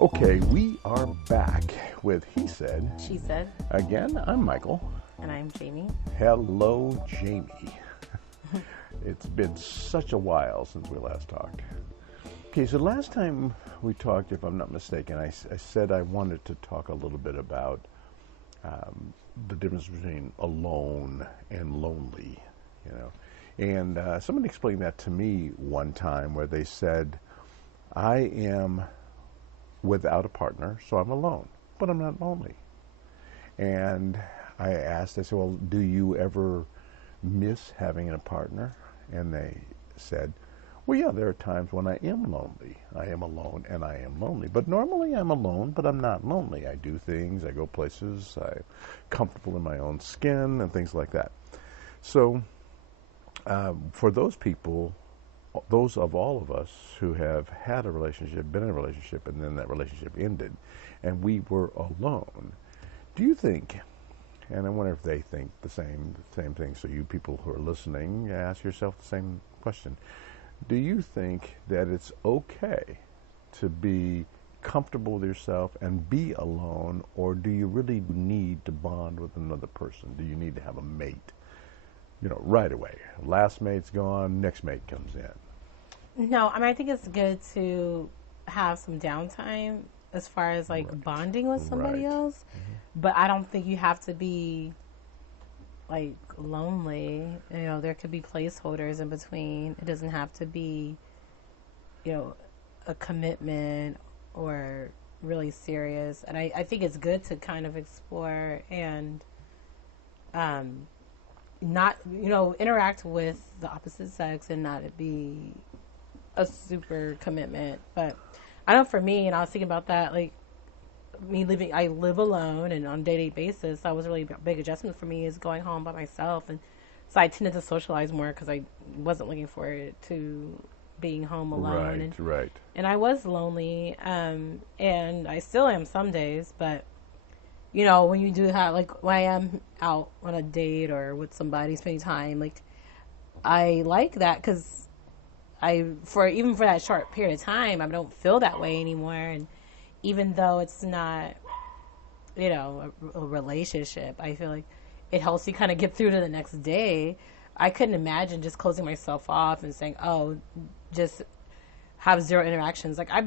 Okay, we are back with He Said. She said. Again, I'm Michael. And I'm Jamie. Hello, Jamie. It's been such a while since we last talked. Okay, so last time we talked, if I'm not mistaken, I said I wanted to talk a little bit about the difference between alone and lonely, you know. And somebody explained that to me one time where they said, I am without a partner, so I'm alone, but I'm not lonely. And I said, well, do you ever miss having a partner? And they said, well, yeah, there are times when I am lonely. I am alone and I am lonely. But normally I'm alone, but I'm not lonely. I do things, I go places, I'm comfortable in my own skin and things like that. So for those people, those of all of us who have had a relationship, been in a relationship, and then that relationship ended, and we were alone, do you think, and I wonder if they think the same thing, so you people who are listening, ask yourself the same question. Do you think that it's okay to be comfortable with yourself and be alone, or do you really need to bond with another person? Do you need to have a mate? You know, right away. Last mate's gone, next mate comes in. No, I mean, I think it's good to have some downtime as far as like bonding with somebody else. Mm-hmm. But I don't think you have to be like lonely. You know, there could be placeholders in between. It doesn't have to be, you know, a commitment or really serious. And I think it's good to kind of explore and not, you know, interact with the opposite sex and not be a super commitment. But I know for me, and I was thinking about that, like I live alone, and on a day-to-day basis, that was really a big adjustment for me, is going home by myself. And so I tended to socialize more because I wasn't looking forward to being home alone. Right. And I was lonely, and I still am some days, but you know, when you do have, like, when I am out on a date or with somebody spending time, like, I like that because even for that short period of time, I don't feel that way anymore. And even though it's not, you know, a relationship, I feel like it helps you kind of get through to the next day. I couldn't imagine just closing myself off and saying, oh, just have zero interactions. Like, I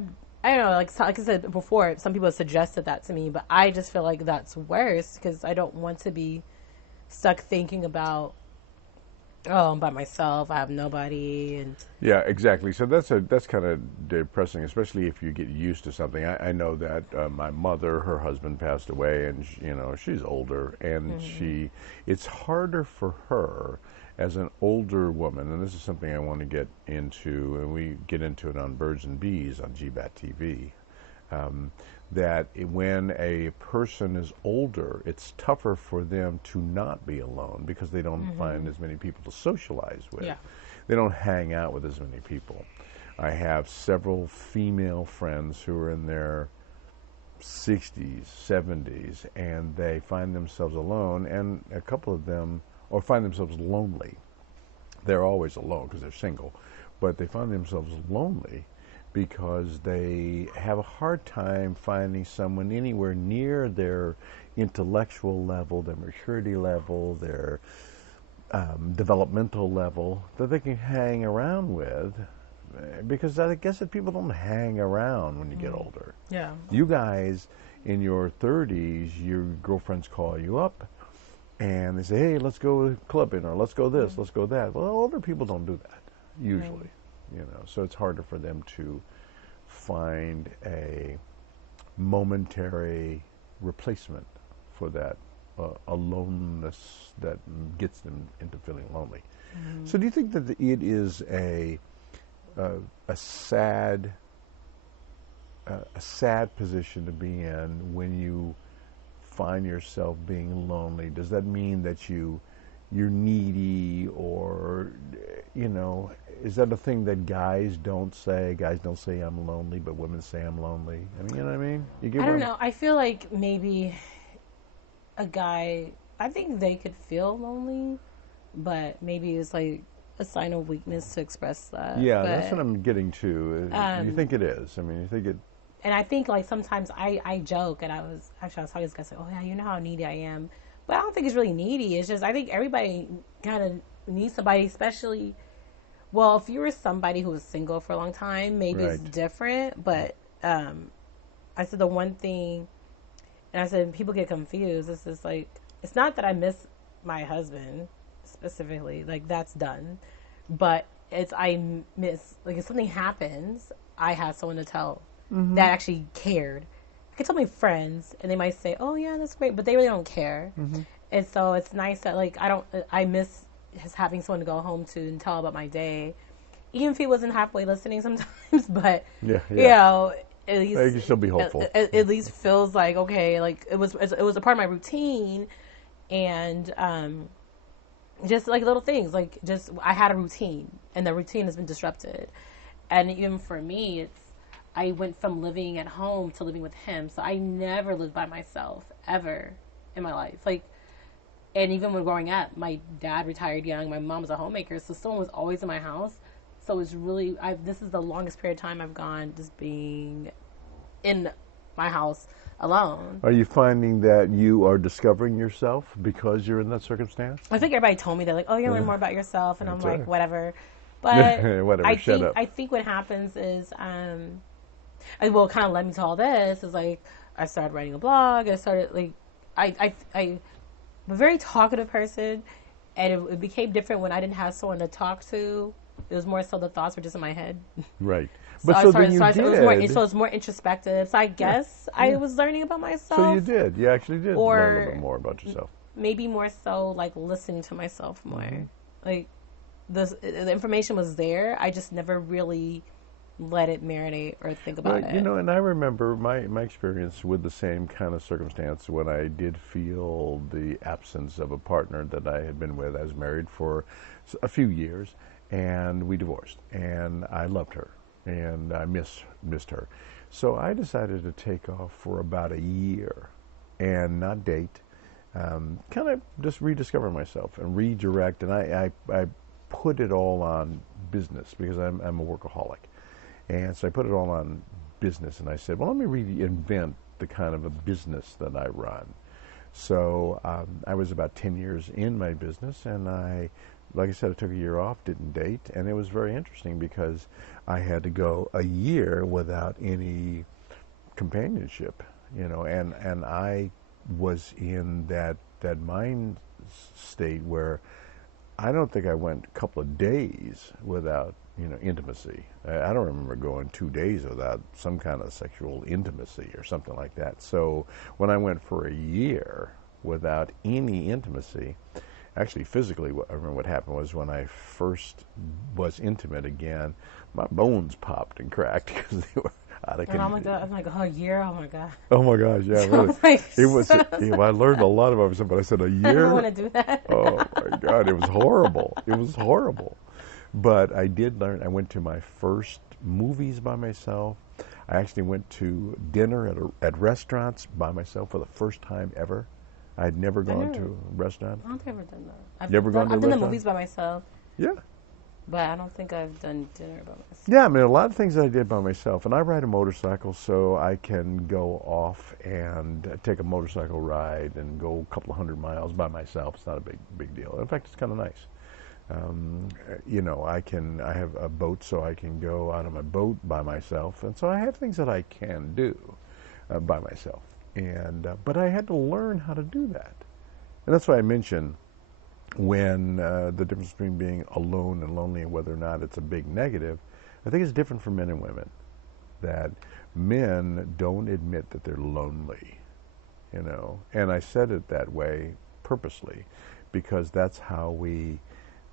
don't know, like I said before, some people have suggested that to me, but I just feel like that's worse because I don't want to be stuck thinking about, oh, I'm by myself, I have nobody. And yeah, exactly. So that's kind of depressing, especially if you get used to something. I know that my mother, her husband passed away, and you know, she's older, and it's harder for her as an older woman, and this is something I want to get into, and we get into it on Birds and Bees on GBAT TV, that when a person is older, it's tougher for them to not be alone because they don't find as many people to socialize with. Yeah. They don't hang out with as many people. I have several female friends who are in their 60s, 70s, and they find themselves alone, and a couple of them or find themselves lonely. They're always alone because they're single, but they find themselves lonely because they have a hard time finding someone anywhere near their intellectual level, their maturity level, their developmental level that they can hang around with, because I guess that people don't hang around when you get older. Yeah. You guys in your 30s, your girlfriends call you up and they say, hey, let's go clubbing, or let's go this, let's go that. Well, older people don't do that, usually. You know, so it's harder for them to find a momentary replacement for that aloneness that gets them into feeling lonely. So do you think that it is a sad position to be in when you find yourself being lonely? Does that mean that you're needy, or, you know, is that a thing that guys don't say? Guys don't say I'm lonely, but women say I'm lonely. I mean, you know what I mean? I don't know. I feel like maybe a guy, I think they could feel lonely, but maybe it's like a sign of weakness to express that. Yeah, but that's what I'm getting to. You think it is? I mean, you think it and I think like sometimes I joke, and I was talking to this guy, say, oh yeah, you know how needy I am, but I don't think it's really needy. It's just I think everybody kind of needs somebody, especially. Well, if you were somebody who was single for a long time, maybe it's Right. different. But I said the one thing, and I said people get confused. It's just like it's not that I miss my husband specifically, like that's done, but it's I miss like if something happens, I have someone to tell that actually cared. I could tell my friends, and they might say, "Oh yeah, that's great," but they really don't care. And so it's nice that like I miss his having someone to go home to and tell about my day, even if he wasn't halfway listening sometimes. But Yeah, you yeah. know, at You least can still be hopeful. at least feels like okay, like it was a part of my routine, and just like little things, like just I had a routine, and the routine has been disrupted, and even for me, it's I went from living at home to living with him, so I never lived by myself ever in my life, like. And even when growing up, my dad retired young. My mom was a homemaker, so someone was always in my house. So it's really, this is the longest period of time I've gone just being in my house alone. Are you finding that you are discovering yourself because you're in that circumstance? I think everybody told me that, like, oh, you're learning more about yourself, and I'm That's like, right. whatever. But Whatever, shut up. I think what happens is, well, kind of led me to all this is like I started writing a blog. I started like, I'm a very talkative person, and it became different when I didn't have someone to talk to. It was more so the thoughts were just in my head. Right. So But I so started, then you so, did. it was more introspective. So I guess I was learning about myself. So you did. You actually did Or- learn a little bit more about yourself. Maybe more so like listening to myself more. Like the information was there. I just never really let it marinate or think about Well, it. you know, and I remember my experience with the same kind of circumstance when I did feel the absence of a partner that I had been with. I was married for a few years, and we divorced, and I loved her, and I missed her. So I decided to take off for about a year and not date, kind of just rediscover myself and redirect, and I put it all on business because I'm a workaholic. And so I put it all on business, and I said, well, let me reinvent the kind of a business that I run. So I was about 10 years in my business, and like I said, I took a year off, didn't date, and it was very interesting because I had to go a year without any companionship, and I was in that mind state where I don't think I went a couple of days without intimacy. I don't remember going 2 days without some kind of sexual intimacy or something like that. So when I went for a year without any intimacy, actually physically, I remember what happened was when I first was intimate again, my bones popped and cracked because they were out of And I'm control. like, oh, a year? Oh my God. Oh my gosh, yeah, I really. was like, It was. I learned a lot about myself, but I said a I year. don't want to do that. Oh my God, it was horrible. It was horrible. But I did learn. I went to my first movies by myself. I actually went to dinner at restaurants by myself for the first time ever. I'd never gone to a restaurant. I don't think I've ever done that. I've You ever gone to a I've done the restaurant? movies by myself, Yeah. but I don't think I've done dinner by myself. Yeah, I mean, a lot of things I did by myself. And I ride a motorcycle, so I can go off and take a motorcycle ride and go a couple of 100 miles by myself. It's not a big deal. In fact, it's kind of nice. I have a boat, so I can go out on my boat by myself. And so I have things that I can do by myself. But I had to learn how to do that. And that's why I mentioned when the difference between being alone and lonely and whether or not it's a big negative, I think it's different for men and women. That men don't admit that they're lonely, And I said it that way purposely because that's how we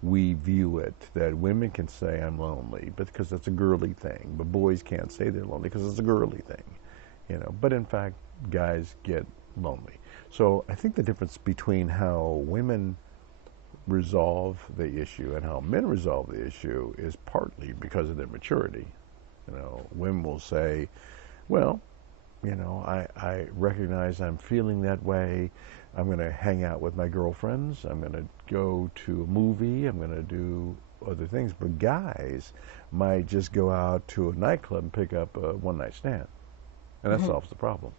view it, that women can say I'm lonely, but because that's a girly thing. But boys can't say they're lonely because it's a girly thing, But in fact, guys get lonely. So I think the difference between how women resolve the issue and how men resolve the issue is partly because of their maturity. Women will say, well, I recognize I'm feeling that way. I'm going to hang out with my girlfriends. I'm going to go to a movie. I'm going to do other things. But guys might just go out to a nightclub and pick up a one-night stand. and that solves the problem.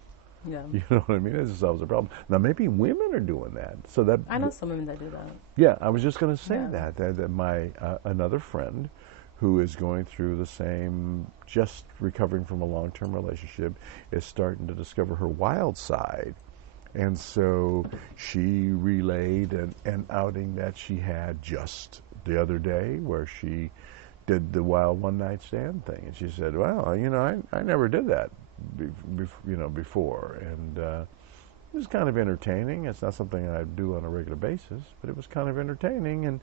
Yeah. You know what I mean? It just solves the problem. Now, maybe women are doing that. So that I know some women that do that. yeah, I was just going to say Yeah. that my another friend who is going through the same, just recovering from a long-term relationship, is starting to discover her wild side. And so she relayed an outing that she had just the other day where she did the wild one-night stand thing. And she said, well, I never did that before. And it was kind of entertaining. It's not something I do on a regular basis, but it was kind of entertaining. And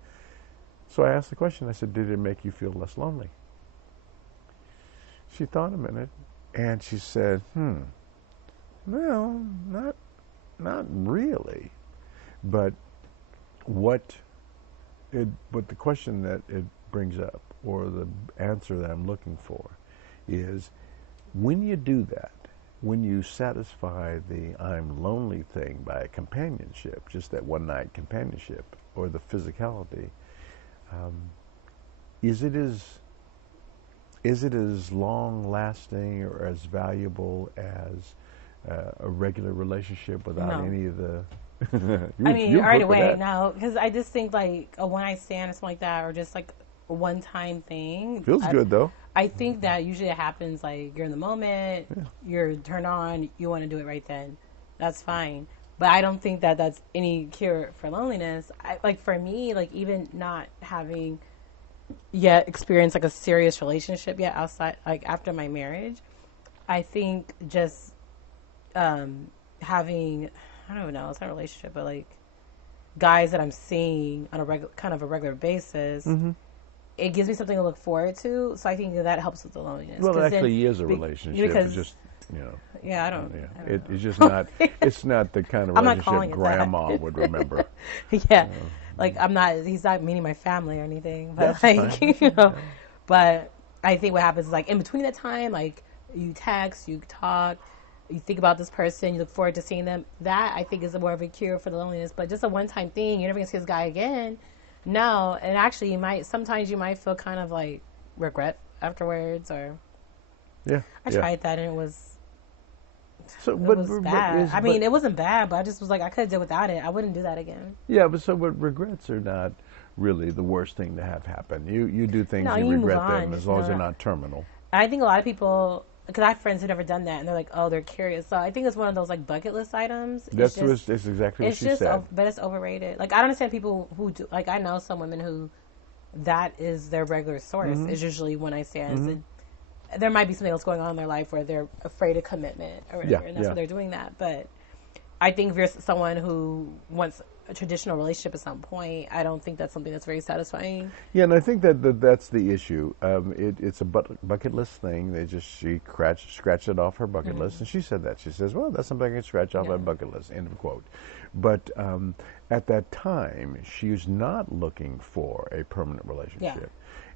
so I asked the question, I said, did it make you feel less lonely? She thought a minute, and she said, well, not really. But but the question that it brings up, or the answer that I'm looking for, is when you do that, when you satisfy the I'm lonely thing by a companionship, just that one night companionship, or the physicality, is it as long lasting or as valuable as a regular relationship without any of the right away, no, because I just think like a one night stand or something like that, or just like a one time thing. Feels good though. I think that usually it happens like you're in the moment, you're turned on, you want to do it right then. That's fine. But I don't think that that's any cure for loneliness. Like for me, like even not having yet experienced like a serious relationship yet outside, like after my marriage, I think just having, I don't even know, it's not a relationship, but like guys that I'm seeing on a regular basis, it gives me something to look forward to. So I think that helps with the loneliness. Well, it actually is a relationship. Because, it's just, yeah, I don't. It's just not. It's not the kind of relationship Grandma that. would remember. Yeah, like I'm not. He's not meeting my family or anything. But that's fine. But I think what happens is like in between that time, like you text, you talk, you think about this person, you look forward to seeing them. That I think is more of a cure for the loneliness. But just a one-time thing, you're never gonna see this guy again. No, and actually, sometimes you might feel kind of like regret afterwards, or I tried that and it was. So, it was bad. I mean, it wasn't bad, but I just was like, I could have done without it. I wouldn't do that again. Yeah, but regrets are not really the worst thing to have happen. You do things, you regret them, as long as they're not terminal. And I think a lot of people, because I have friends who've never done that, and they're like, oh, they're curious. So I think it's one of those like bucket list items. That's exactly what she said. But it's overrated. Like I don't understand people who do. Like I know some women who, that is their regular source. Is usually when I stand. There might be something else going on in their life where they're afraid of commitment or whatever, and that's why they're doing that. But I think if you're someone who wants a traditional relationship at some point, I don't think that's something that's very satisfying. Yeah, and I think that's the issue. It's a bucket list thing. She scratched it off her bucket list, and she said that. She says, well, that's something I can scratch off my bucket list, end of quote. But at that time, she was not looking for a permanent relationship. Yeah.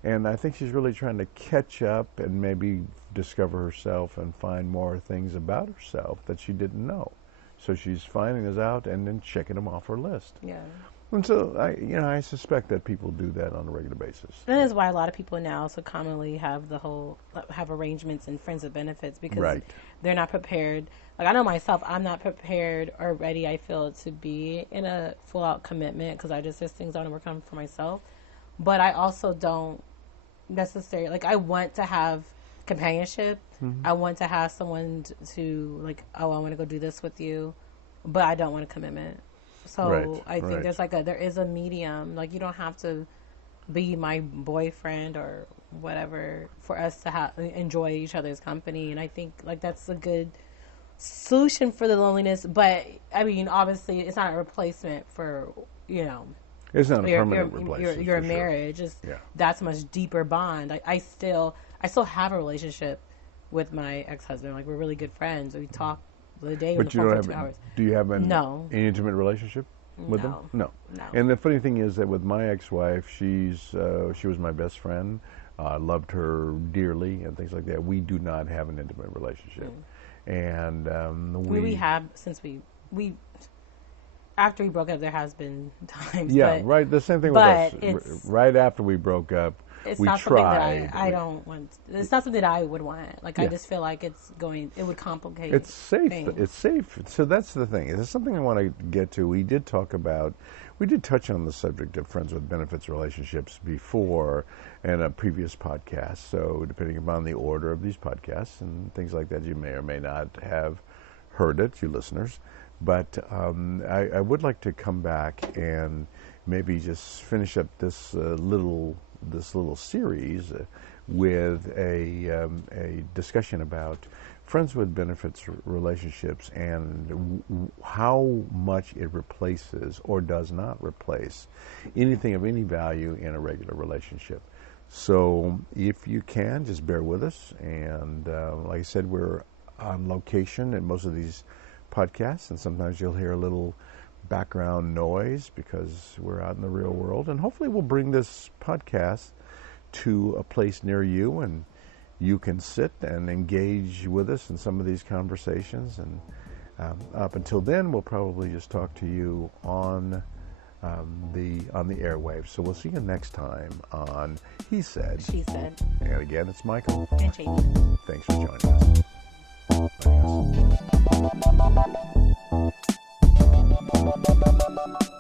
And I think she's really trying to catch up and maybe discover herself and find more things about herself that she didn't know. So she's finding those out and then checking them off her list. Yeah. And so I suspect that people do that on a regular basis. And that is why a lot of people now so commonly have arrangements and friends with benefits, because they're not prepared. Like I know myself, I'm not prepared or ready, I feel, to be in a full out commitment, because there's things I want to work on for myself. But I also don't necessarily, like I want to have companionship. I want to have someone to like, oh, I want to go do this with you, but I don't want a commitment. So I think there is a medium. Like you don't have to be my boyfriend or whatever for us to enjoy each other's company. And I think like that's a good solution for the loneliness. But I mean, obviously, it's not a replacement for It's not a permanent replacement. Your marriage is that's a much deeper bond. I still have a relationship with my ex-husband. Like we're really good friends. We talk the day on the phone for 2 hours. Do you have an intimate relationship with him? No. And the funny thing is that with my ex-wife, she was my best friend. I loved her dearly and things like that. We do not have an intimate relationship. And we have since we after we broke up. There has been times. Yeah, right. The same thing with us. Right after we broke up, it's we not something tried. that I don't want. It's not something that I would want. Like, I Yeah. just feel like it would complicate. It's safe. things. It's safe. So that's the thing. It's something I want to get to. We did touch on the subject of friends with benefits relationships before in a previous podcast. So depending upon the order of these podcasts and things like that, you may or may not have heard it, you listeners. But I would like to come back and maybe just finish up this little series with a discussion about friends with benefits relationships and how much it replaces or does not replace anything of any value in a regular relationship. So if you can, just bear with us. And like I said, we're on location in most of these podcasts, and sometimes you'll hear a little background noise because we're out in the real world. And hopefully we'll bring this podcast to a place near you, and you can sit and engage with us in some of these conversations. And up until then, we'll probably just talk to you on the airwaves. So we'll see you next time on He Said, She Said. And again, it's Michael. And Jamie. Thanks for joining us. Bye, guys.